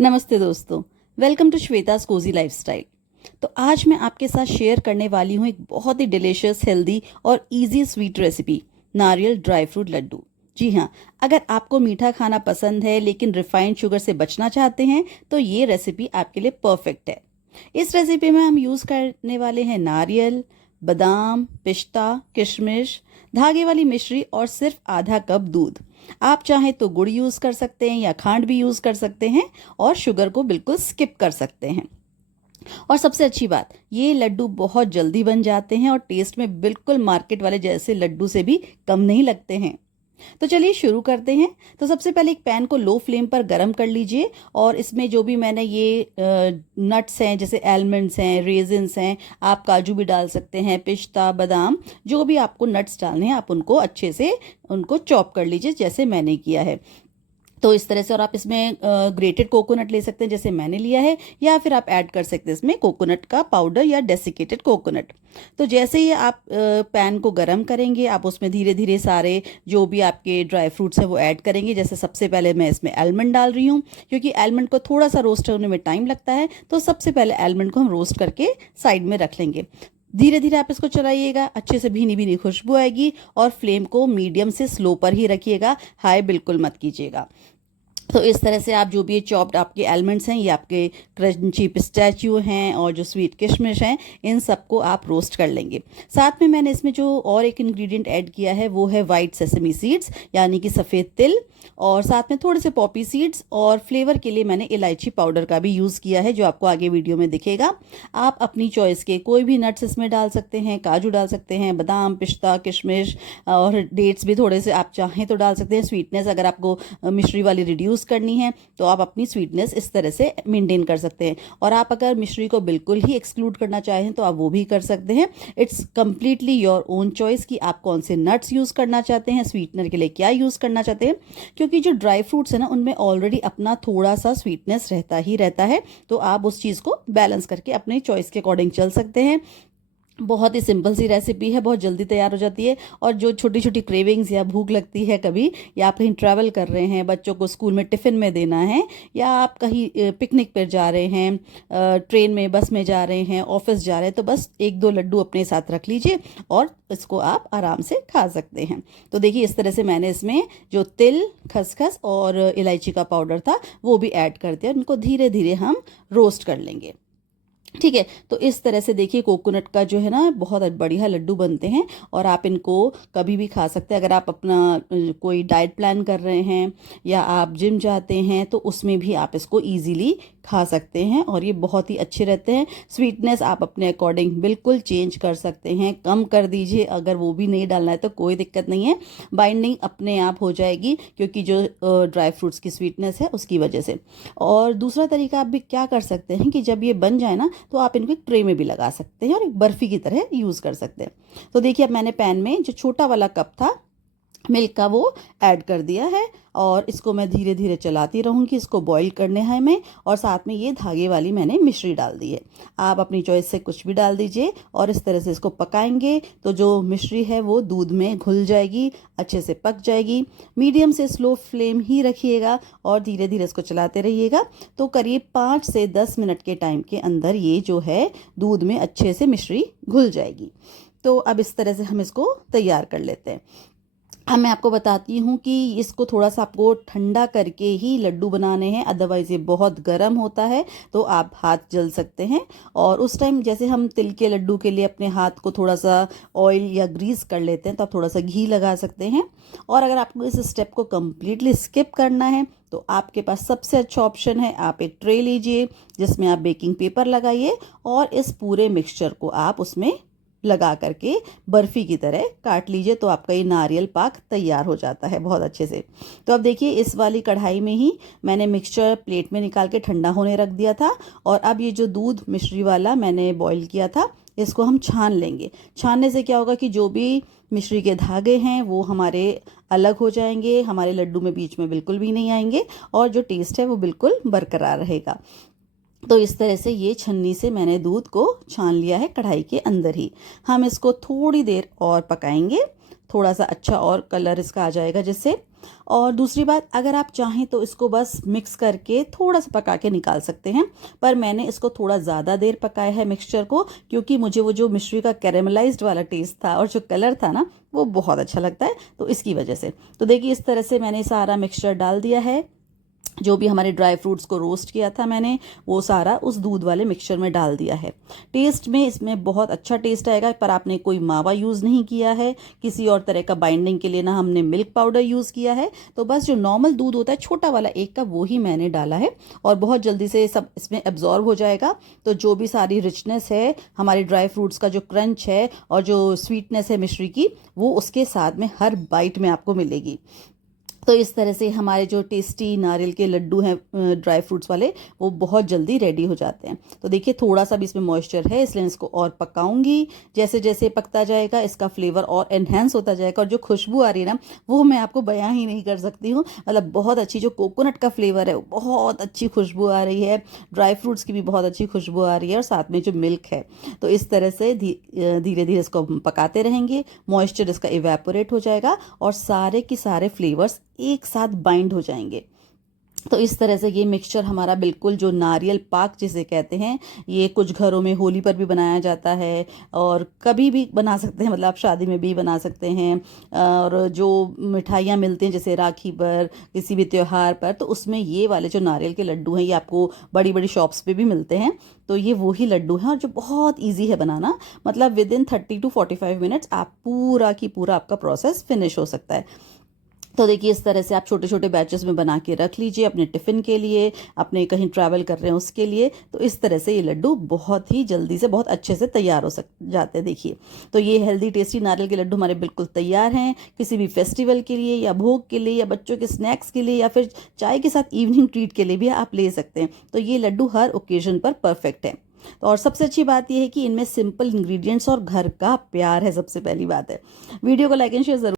नमस्ते दोस्तों, welcome to श्वेता's Cozi lifestyle. तो आज मैं आपके साथ शेयर करने वाली हूँ एक बहुत ही डिलीशियस, हेल्दी और इजी स्वीट रेसिपी, नारियल ड्राई फ्रूट लड्डू। जी हाँ, अगर आपको मीठा खाना पसंद है लेकिन रिफाइंड शुगर से बचना चाहते हैं तो ये रेसिपी आपके लिए परफेक्ट है। इस रेसिपी में हम यूज़ करने वाले हैं नारियल, बादाम, पिस्ता, किशमिश, धागे वाली मिश्री और सिर्फ आधा कप दूध। आप चाहें तो गुड़ यूज़ कर सकते हैं या खांड भी यूज़ कर सकते हैं और शुगर को बिल्कुल स्किप कर सकते हैं। और सबसे अच्छी बात, ये लड्डू बहुत जल्दी बन जाते हैं और टेस्ट में बिल्कुल मार्केट वाले जैसे लड्डू से भी कम नहीं लगते हैं। तो चलिए शुरू करते हैं। तो सबसे पहले एक पैन को लो फ्लेम पर गरम कर लीजिए और इसमें जो भी मैंने ये नट्स हैं, जैसे आलमंड्स हैं, रेजिन्स हैं, आप काजू भी डाल सकते हैं, पिस्ता, बादाम, जो भी आपको नट्स डालने हैं आप उनको अच्छे से उनको चॉप कर लीजिए जैसे मैंने किया है। तो इस तरह से, और आप इसमें ग्रेटेड कोकोनट ले सकते हैं जैसे मैंने लिया है, या फिर आप ऐड कर सकते हैं इसमें कोकोनट का पाउडर या डेसिकेटेड कोकोनट। तो जैसे ही आप पैन को गरम करेंगे, आप उसमें धीरे धीरे सारे जो भी आपके ड्राई फ्रूट्स हैं वो ऐड करेंगे। जैसे सबसे पहले मैं इसमें आलमंड डाल रही हूँ, क्योंकि आलमंड को थोड़ा सा रोस्ट होने में टाइम लगता है, तो सबसे पहले आलमंड को हम रोस्ट करके साइड में रख लेंगे। धीरे धीरे आप इसको चलाइएगा, अच्छे से भीनी भीनी खुशबू आएगी, और फ्लेम को मीडियम से स्लो पर ही रखिएगा, हाई बिल्कुल मत कीजिएगा। तो इस तरह से आप जो भी ये चॉप्ड आपके एलिमेंट्स हैं, ये आपके क्रंची पिस्ताचियो हैं और जो स्वीट किशमिश हैं, इन सबको आप रोस्ट कर लेंगे। साथ में मैंने इसमें जो और एक इंग्रेडिएंट ऐड किया है वो है वाइट सेसमी सीड्स, यानी कि सफ़ेद तिल, और साथ में थोड़े से पॉपी सीड्स, और फ्लेवर के लिए मैंने इलायची पाउडर का भी यूज़ किया है जो आपको आगे वीडियो में दिखेगा। आप अपनी चॉइस के कोई भी नट्स इसमें डाल सकते हैं, काजू डाल सकते हैं, बादाम, पिस्ता, किशमिश और डेट्स भी थोड़े से आप चाहें तो डाल सकते हैं। स्वीटनेस अगर आपको मिश्री वाली रिड्यूस करनी है तो आप अपनी स्वीटनेस इस तरह से मेंटेन कर सकते हैं। और आप अगर मिश्री को बिल्कुल ही एक्सक्लूड करना चाहें तो आप वो भी कर सकते हैं। It's completely your own choice कि आप कौन से नट्स यूज़ करना चाहते हैं, स्वीटनर के लिए क्या यूज़ करना चाहते हैं, क्योंकि जो ड्राई फ्रूट्स है ना उनमें ऑलरेडी अपना थोड़ा सा स्वीटनेस रहता ही रहता है। तो आप उस चीज़ को बैलेंस करके अपने चॉइस के अकॉर्डिंग चल सकते हैं। बहुत ही सिंपल सी रेसिपी है, बहुत जल्दी तैयार हो जाती है। और जो छोटी छोटी क्रेविंग्स या भूख लगती है कभी, या आप कहीं ट्रैवल कर रहे हैं, बच्चों को स्कूल में टिफ़िन में देना है, या आप कहीं पिकनिक पर जा रहे हैं, ट्रेन में, बस में जा रहे हैं, ऑफिस जा रहे हैं, तो बस एक दो लड्डू अपने साथ रख लीजिए और इसको आप आराम से खा सकते हैं। तो देखिए इस तरह से मैंने इसमें जो तिल, खसखस और इलायची का पाउडर था वो भी ऐड कर दिया। उनको धीरे धीरे हम रोस्ट कर लेंगे। ठीक है, तो इस तरह से देखिए कोकोनट का जो है ना बहुत बढ़िया लड्डू बनते हैं, और आप इनको कभी भी खा सकते हैं। अगर आप अपना कोई डाइट प्लान कर रहे हैं या आप जिम जाते हैं तो उसमें भी आप इसको इजीली खा सकते हैं, और ये बहुत ही अच्छे रहते हैं। स्वीटनेस आप अपने अकॉर्डिंग बिल्कुल चेंज कर सकते हैं, कम कर दीजिए, अगर वो भी नहीं डालना है तो कोई दिक्कत नहीं है, बाइंडिंग अपने आप हो जाएगी, क्योंकि जो ड्राई फ्रूट्स की स्वीटनेस है उसकी वजह से। और दूसरा तरीका आप भी क्या कर सकते हैं कि जब ये बन जाए ना तो आप इनको एक ट्रे में भी लगा सकते हैं और एक बर्फ़ी की तरह यूज़ कर सकते हैं। तो देखिए अब मैंने पैन में जो छोटा वाला कप था मिल्क का वो ऐड कर दिया है, और इसको मैं धीरे धीरे चलाती रहूँगी, इसको बॉईल करने है में। और साथ में ये धागे वाली मैंने मिश्री डाल दी है, आप अपनी चॉइस से कुछ भी डाल दीजिए, और इस तरह से इसको पकाएंगे तो जो मिश्री है वो दूध में घुल जाएगी, अच्छे से पक जाएगी। मीडियम से स्लो फ्लेम ही रखिएगा और धीरे धीरे इसको चलाते रहिएगा। तो करीब 5 से 10 मिनट के टाइम के अंदर ये जो है दूध में अच्छे से मिश्री घुल जाएगी। तो अब इस तरह से हम इसको तैयार कर लेते हैं। अब मैं आपको बताती हूँ कि इसको थोड़ा सा आपको ठंडा करके ही लड्डू बनाने हैं, अदरवाइज़ ये बहुत गर्म होता है तो आप हाथ जल सकते हैं। और उस टाइम जैसे हम तिल के लड्डू के लिए अपने हाथ को थोड़ा सा ऑयल या ग्रीस कर लेते हैं, तो आप थोड़ा सा घी लगा सकते हैं। और अगर आपको इस स्टेप को कम्प्लीटली स्किप करना है तो आपके पास सबसे अच्छा ऑप्शन है, आप एक ट्रे लीजिए जिसमें आप बेकिंग पेपर लगाइए, और इस पूरे मिक्सचर को आप उसमें लगा करके बर्फ़ी की तरह काट लीजिए, तो आपका ये नारियल पाक तैयार हो जाता है बहुत अच्छे से। तो अब देखिए इस वाली कढ़ाई में ही मैंने मिक्सचर प्लेट में निकाल के ठंडा होने रख दिया था, और अब ये जो दूध मिश्री वाला मैंने बॉईल किया था इसको हम छान लेंगे। छानने से क्या होगा कि जो भी मिश्री के धागे हैं वो हमारे अलग हो जाएंगे, हमारे लड्डू में बीच में बिल्कुल भी नहीं आएंगे, और जो टेस्ट है वो बिल्कुल बरकरार रहेगा। तो इस तरह से ये छन्नी से मैंने दूध को छान लिया है कढ़ाई के अंदर ही। हम इसको थोड़ी देर और पकाएंगे, थोड़ा सा अच्छा और कलर इसका आ जाएगा जिससे। और दूसरी बात, अगर आप चाहें तो इसको बस मिक्स करके थोड़ा सा पका के निकाल सकते हैं, पर मैंने इसको थोड़ा ज़्यादा देर पकाया है मिक्सचर को, क्योंकि मुझे वो जो मिश्री का कैरेमलाइज्ड वाला टेस्ट था और जो कलर था ना, वो बहुत अच्छा लगता है, तो इसकी वजह से। तो देखिए इस तरह से मैंने सारा मिक्सचर डाल दिया है। जो भी हमारे ड्राई फ्रूट्स को रोस्ट किया था मैंने, वो सारा उस दूध वाले मिक्सचर में डाल दिया है। टेस्ट में इसमें बहुत अच्छा टेस्ट आएगा, पर आपने कोई मावा यूज़ नहीं किया है, किसी और तरह का बाइंडिंग के लिए ना हमने मिल्क पाउडर यूज़ किया है। तो बस जो नॉर्मल दूध होता है छोटा वाला 1 कप, वो ही मैंने डाला है, और बहुत जल्दी से सब इसमें एब्जॉर्ब हो जाएगा। तो जो भी सारी रिचनेस है, हमारे ड्राई फ्रूट्स का जो क्रंच है और जो स्वीटनेस है मिश्री की, वो उसके साथ में हर बाइट में आपको मिलेगी। तो इस तरह से हमारे जो टेस्टी नारियल के लड्डू हैं ड्राई फ्रूट्स वाले, वो बहुत जल्दी रेडी हो जाते हैं। तो देखिए थोड़ा सा भी इसमें मॉइस्चर है, इसलिए इसको और पकाऊंगी। जैसे जैसे पकता जाएगा इसका फ्लेवर और एनहेंस होता जाएगा, और जो खुशबू आ रही है ना, वो मैं आपको बयां ही नहीं कर सकती हूँ। मतलब बहुत अच्छी जो कोकोनट का फ्लेवर है, बहुत अच्छी खुशबू आ रही है, ड्राई फ्रूट्स की भी बहुत अच्छी खुशबू आ रही है, और साथ में जो मिल्क है। तो इस तरह से धीरे धीरे इसको पकाते रहेंगे, मॉइस्चर इसका इवेपोरेट हो जाएगा और सारे के सारे फ्लेवर्स एक साथ बाइंड हो जाएंगे। तो इस तरह से ये मिक्सचर हमारा बिल्कुल, जो नारियल पाक जिसे कहते हैं, ये कुछ घरों में होली पर भी बनाया जाता है, और कभी भी बना सकते हैं, मतलब आप शादी में भी बना सकते हैं। और जो मिठाइयाँ मिलती हैं जैसे राखी पर, किसी भी त्योहार पर, तो उसमें ये वाले जो नारियल के लड्डू हैं, ये आपको बड़ी बड़ी शॉप्स पे भी मिलते हैं। तो ये वही लड्डू हैं, और जो बहुत ईजी है बनाना, मतलब विद इन 30 to 45 मिनट्स आप पूरा की पूरा आपका प्रोसेस फिनिश हो सकता है। तो देखिए इस तरह से आप छोटे छोटे बैचेस में बना के रख लीजिए अपने टिफ़िन के लिए, अपने कहीं ट्रैवल कर रहे हैं उसके लिए। तो इस तरह से ये लड्डू बहुत ही जल्दी से बहुत अच्छे से तैयार हो जाते हैं। देखिए, तो ये हेल्दी टेस्टी नारियल के लड्डू हमारे बिल्कुल तैयार हैं, किसी भी फेस्टिवल के लिए या भोग के लिए या बच्चों के स्नैक्स के लिए या फिर चाय के साथ इवनिंग ट्रीट के लिए भी आप ले सकते हैं। तो ये लड्डू हर ओकेजन पर परफेक्ट है। तो और सबसे अच्छी बात यह है कि इनमें सिंपल इंग्रेडिएंट्स और घर का प्यार है, सबसे पहली बात है। वीडियो को लाइक एंड शेयर जरूर